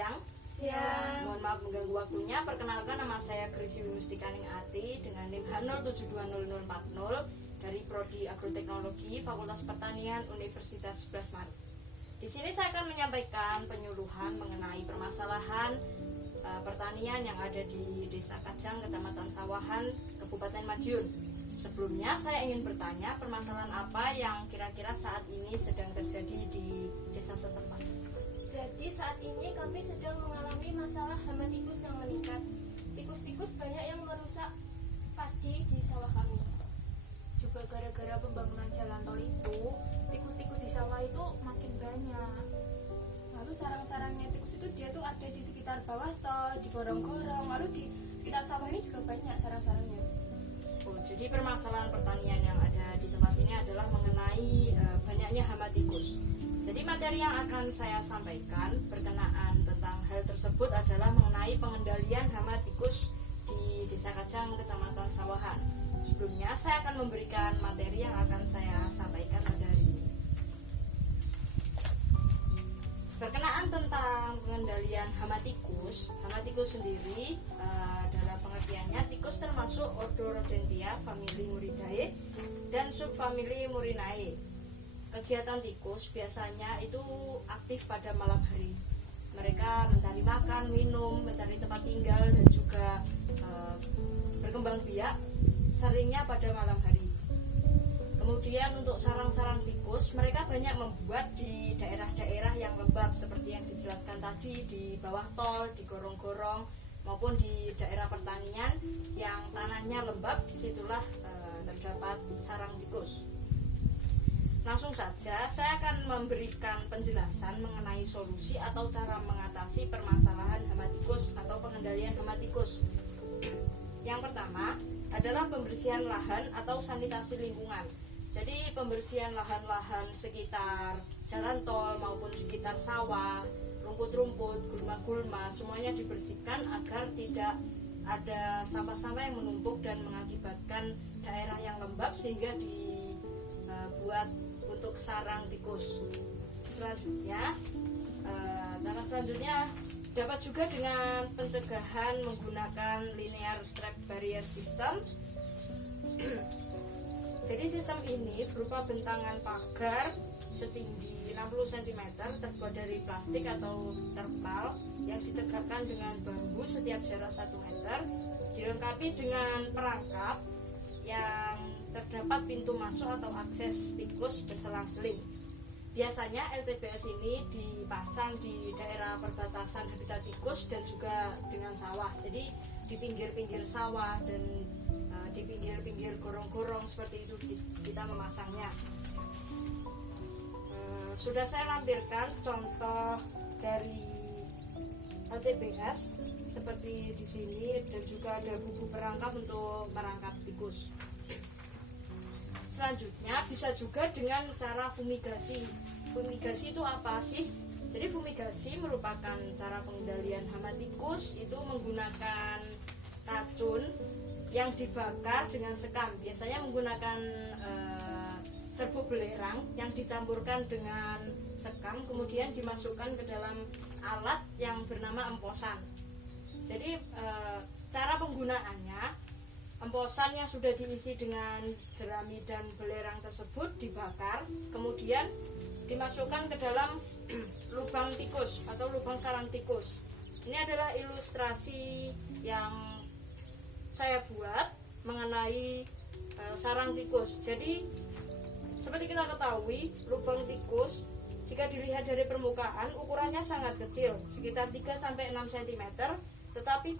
siang. Mohon maaf mengganggu waktunya. Perkenalkan, nama saya Grisi Mustikaning Ati dengan NIM H072040 dari Prodi Agroteknologi Fakultas Pertanian Universitas 11 Maret. Di sini saya akan menyampaikan penyuluhan mengenai permasalahan pertanian yang ada di Desa Kajang, Kecamatan Sawahan, Kabupaten Madiun. Sebelumnya saya ingin bertanya, permasalahan apa yang kira-kira saat ini sedang terjadi di desa setempat? Jadi saat ini kami sedang mengalami masalah hama tikus yang meningkat. Tikus-tikus banyak yang merusak padi di sawah kami. Juga gara-gara pembangunan jalan tol itu, tikus-tikus di sawah itu makin banyak. Lalu sarang-sarangnya tikus itu dia tuh ada di sekitar bawah tol, di gorong-gorong. Lalu di sekitar sawah ini juga banyak sarang-sarangnya. Jadi permasalahan pertanian yang ada di tempat ini adalah mengenai banyaknya hama tikus. Jadi materi yang akan saya sampaikan berkenaan tentang hal tersebut adalah mengenai pengendalian hama tikus di Desa Kajang, Kecamatan Sawahan. Sebelumnya saya akan memberikan materi yang akan saya sampaikan pada hari ini. Berkenaan tentang pengendalian hama tikus sendiri dalam pengertiannya, tikus termasuk ordo Rodentia, famili Muridae, dan subfamili Murinae. Kegiatan tikus biasanya itu aktif pada malam hari. Mereka mencari makan, minum, mencari tempat tinggal, dan juga berkembang biak seringnya pada malam hari. Kemudian untuk sarang-sarang tikus, mereka banyak membuat di daerah-daerah yang lembab seperti yang dijelaskan tadi, di bawah tol, di gorong-gorong, maupun di daerah pertanian yang tanahnya lembab. Disitulah terdapat sarang tikus. Langsung saja saya akan memberikan penjelasan mengenai solusi atau cara mengatasi permasalahan hama tikus atau pengendalian hama tikus. Yang pertama adalah pembersihan lahan atau sanitasi lingkungan. Jadi pembersihan lahan-lahan sekitar jalan tol maupun sekitar sawah, rumput-rumput, gulma-gulma, semuanya dibersihkan agar tidak ada sampah-sampah yang menumpuk dan mengakibatkan daerah yang lembab sehingga dibuat untuk sarang tikus. Selanjutnya, cara selanjutnya dapat juga dengan pencegahan menggunakan linear trap barrier system. Jadi sistem ini berupa bentangan pagar setinggi 60 cm terbuat dari plastik atau terpal yang ditegakkan dengan bambu setiap jarak 1 meter, dilengkapi dengan perangkap yang terdapat pintu masuk atau akses tikus berselang-seling. Biasanya LTBS ini dipasang di daerah perbatasan habitat tikus dan juga dengan sawah. Jadi di pinggir-pinggir sawah dan di pinggir-pinggir gorong-gorong seperti itu kita memasangnya. Sudah saya lampirkan contoh dari LTBS seperti di sini, dan juga ada buku perangkap untuk merangkap tikus. Selanjutnya bisa juga dengan cara fumigasi. Fumigasi itu apa sih? Jadi fumigasi merupakan cara pengendalian hama tikus itu menggunakan racun yang dibakar dengan sekam. Biasanya menggunakan serbuk belerang yang dicampurkan dengan sekam, kemudian dimasukkan ke dalam alat yang bernama emposan. Jadi cara penggunaannya, emposan yang sudah diisi dengan jerami dan belerang tersebut dibakar, kemudian dimasukkan ke dalam lubang tikus atau lubang sarang tikus. Ini adalah ilustrasi yang saya buat mengenai sarang tikus. Jadi seperti kita ketahui, lubang tikus jika dilihat dari permukaan ukurannya sangat kecil, sekitar 3-6 cm, tetapi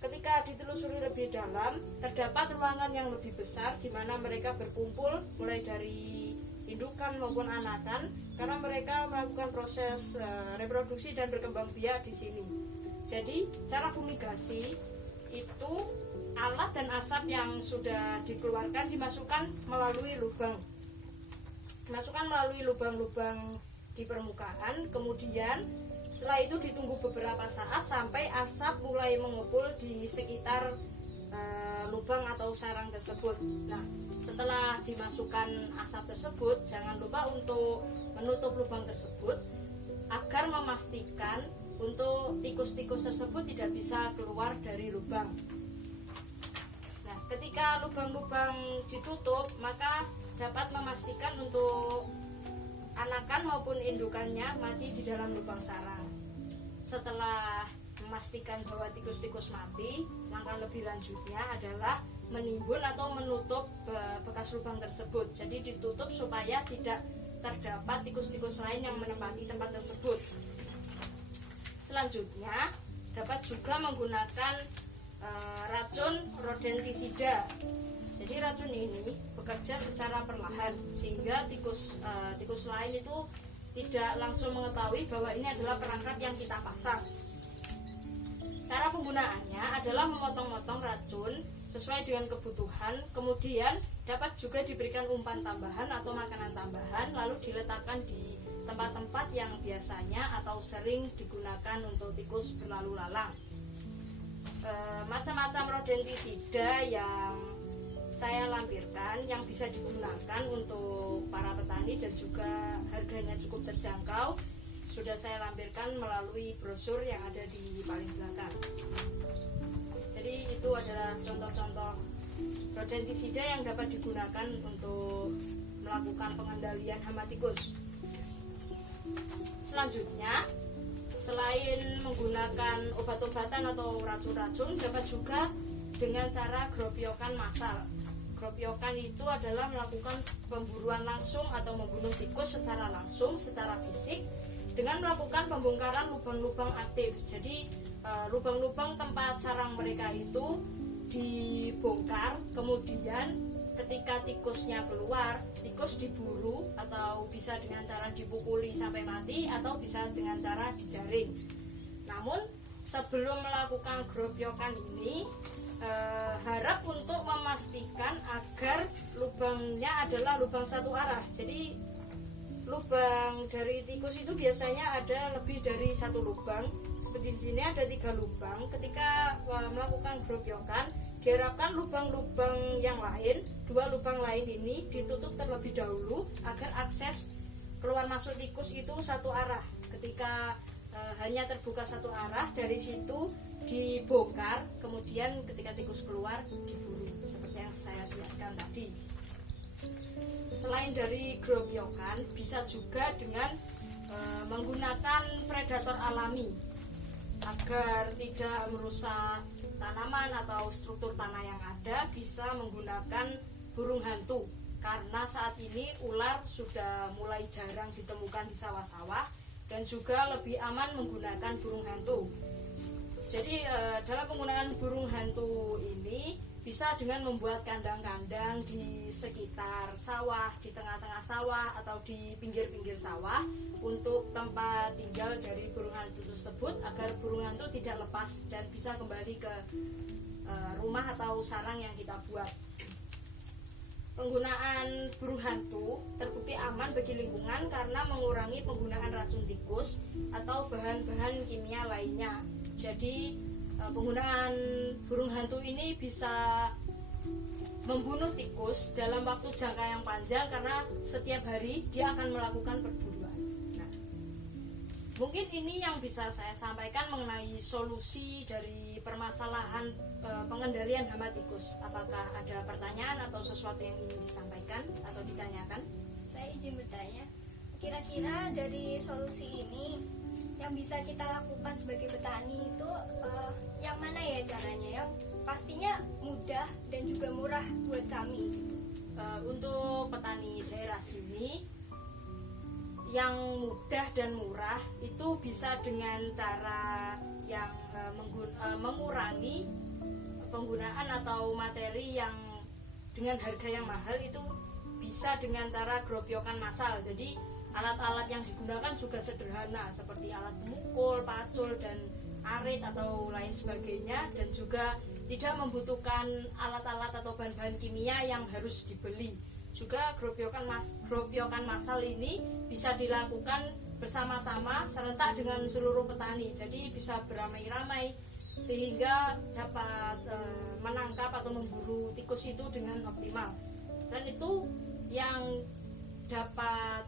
ketika ditelusuri lebih dalam terdapat ruangan yang lebih besar di mana mereka berkumpul mulai dari indukan maupun anakan, karena mereka melakukan proses reproduksi dan berkembang biak di sini. Jadi cara fumigasi itu alat dan asap yang sudah dikeluarkan dimasukkan melalui lubang-lubang di permukaan. Kemudian setelah itu ditunggu beberapa saat sampai asap mulai mengumpul di sekitar lubang atau sarang tersebut. Nah, setelah dimasukkan asap tersebut, jangan lupa untuk menutup lubang tersebut agar memastikan untuk tikus-tikus tersebut tidak bisa keluar dari lubang. Nah, ketika lubang-lubang ditutup, maka dapat memastikan untuk anakan maupun indukannya mati di dalam lubang sarang. Setelah memastikan bahwa tikus-tikus mati, langkah lebih lanjutnya adalah menimbun atau menutup bekas lubang tersebut. Jadi ditutup supaya tidak terdapat tikus-tikus lain yang menempati tempat tersebut. Selanjutnya dapat juga menggunakan racun rodentisida. Jadi racun ini bekerja secara perlahan sehingga tikus lain itu tidak langsung mengetahui bahwa ini adalah perangkap yang kita pasang. Cara penggunaannya adalah memotong-motong racun sesuai dengan kebutuhan, kemudian dapat juga diberikan umpan tambahan atau makanan tambahan, lalu diletakkan di tempat-tempat yang biasanya atau sering digunakan untuk tikus berlalu lalang. Macam-macam rodentisida yang saya lampirkan yang bisa digunakan untuk para petani dan juga harganya cukup terjangkau sudah saya lampirkan melalui brosur yang ada di paling belakang. Jadi itu adalah contoh-contoh rodentisida yang dapat digunakan untuk melakukan pengendalian hama tikus. Selanjutnya, selain menggunakan obat-obatan atau racun-racun, dapat juga dengan cara gropiokan massal. Gropiokan itu adalah melakukan pemburuan langsung atau membunuh tikus secara langsung, secara fisik, dengan melakukan pembongkaran lubang-lubang aktif. Jadi lubang-lubang tempat sarang mereka itu dibongkar, kemudian ketika tikusnya keluar, tikus diburu atau bisa dengan cara dipukuli sampai mati atau bisa dengan cara dijaring. Namun sebelum melakukan gropiokan ini harap untuk memastikan agar lubangnya adalah lubang satu arah. Jadi lubang dari tikus itu biasanya ada lebih dari satu lubang. Seperti di sini ada 3 lubang. Ketika melakukan gropiokan, diharapkan lubang-lubang yang lain, 2 lubang lain ini ditutup terlebih dahulu agar akses keluar masuk tikus itu satu arah. Ketika hanya terbuka satu arah, dari situ dibongkar, kemudian ketika tikus keluar diburu seperti yang saya jelaskan tadi. Selain dari gropiokan, bisa juga dengan menggunakan predator alami agar tidak merusak tanaman atau struktur tanah yang ada. Bisa menggunakan burung hantu karena saat ini ular sudah mulai jarang ditemukan di sawah-sawah dan juga lebih aman menggunakan burung hantu. Jadi dalam penggunaan burung hantu ini bisa dengan membuat kandang-kandang di sekitar sawah, di tengah-tengah sawah atau di pinggir-pinggir sawah untuk tempat tinggal dari burung hantu tersebut agar burung hantu tidak lepas dan bisa kembali ke rumah atau sarang yang kita buat. Penggunaan burung hantu terbukti aman bagi lingkungan karena mengurangi penggunaan racun tikus atau bahan-bahan kimia lainnya. Jadi penggunaan burung hantu ini bisa membunuh tikus dalam waktu jangka yang panjang karena setiap hari dia akan melakukan perburuan. Nah, mungkin ini yang bisa saya sampaikan mengenai solusi dari permasalahan pengendalian hama tikus. Apakah ada pertanyaan atau sesuatu yang ingin disampaikan atau ditanyakan? Saya izin bertanya, kira-kira dari solusi ini yang bisa kita lakukan sebagai petani itu yang mana ya caranya yang pastinya mudah dan juga murah buat kami? Untuk petani daerah sini yang mudah dan murah itu bisa dengan cara yang mengurangi penggunaan atau materi yang dengan harga yang mahal. Itu bisa dengan cara gropiokan massal. Jadi alat-alat yang digunakan juga sederhana seperti alat pemukul, pacul, dan arit atau lain sebagainya, dan juga tidak membutuhkan alat-alat atau bahan-bahan kimia yang harus dibeli. Juga gropiokan massal ini bisa dilakukan bersama-sama serentak dengan seluruh petani. Jadi bisa beramai-ramai sehingga dapat menangkap atau memburu tikus itu dengan optimal. Dan itu yang dapat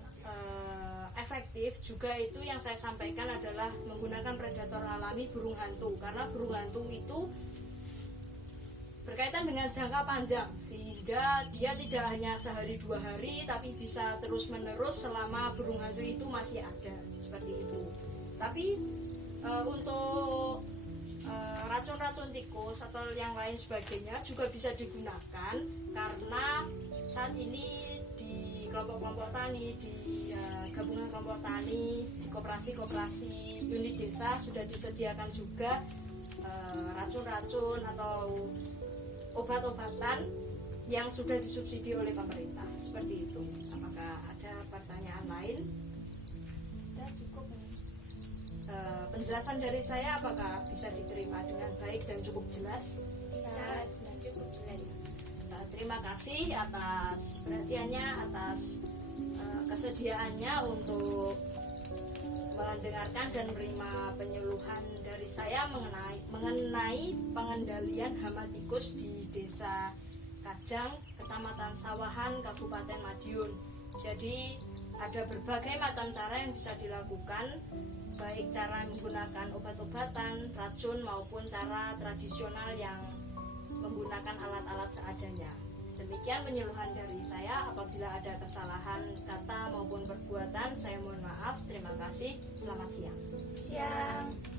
efektif juga itu yang saya sampaikan adalah menggunakan predator alami burung hantu, karena burung hantu itu berkaitan dengan jangka panjang sehingga dia tidak hanya sehari 2 hari tapi bisa terus menerus selama burung hantu itu masih ada, seperti itu. Tapi untuk racun-racun tikus atau yang lain sebagainya juga bisa digunakan, karena saat ini di kelompok-kelompok tani, di gabungan kelompok tani, di koperasi-koperasi unit desa sudah disediakan juga racun-racun atau obat-obatan yang sudah disubsidi oleh pemerintah, seperti itu. Apakah ada pertanyaan lain? Udah cukup nih. Penjelasan dari saya apakah bisa diterima dengan baik dan cukup jelas? Bisa dan cukup jelas. Terima kasih atas perhatiannya, atas kesediaannya untuk mendengarkan dan menerima penyuluhan dari saya mengenai pengendalian hama tikus di Desa Kajang, Kecamatan Sawahan, Kabupaten Madiun. Jadi ada berbagai macam cara yang bisa dilakukan, baik cara menggunakan obat-obatan, racun maupun cara tradisional yang menggunakan alat-alat seadanya. Demikian penyuluhan dari saya. Apabila ada kesalahan kata maupun perbuatan, saya mohon maaf. Terima kasih. Selamat siang. Siang.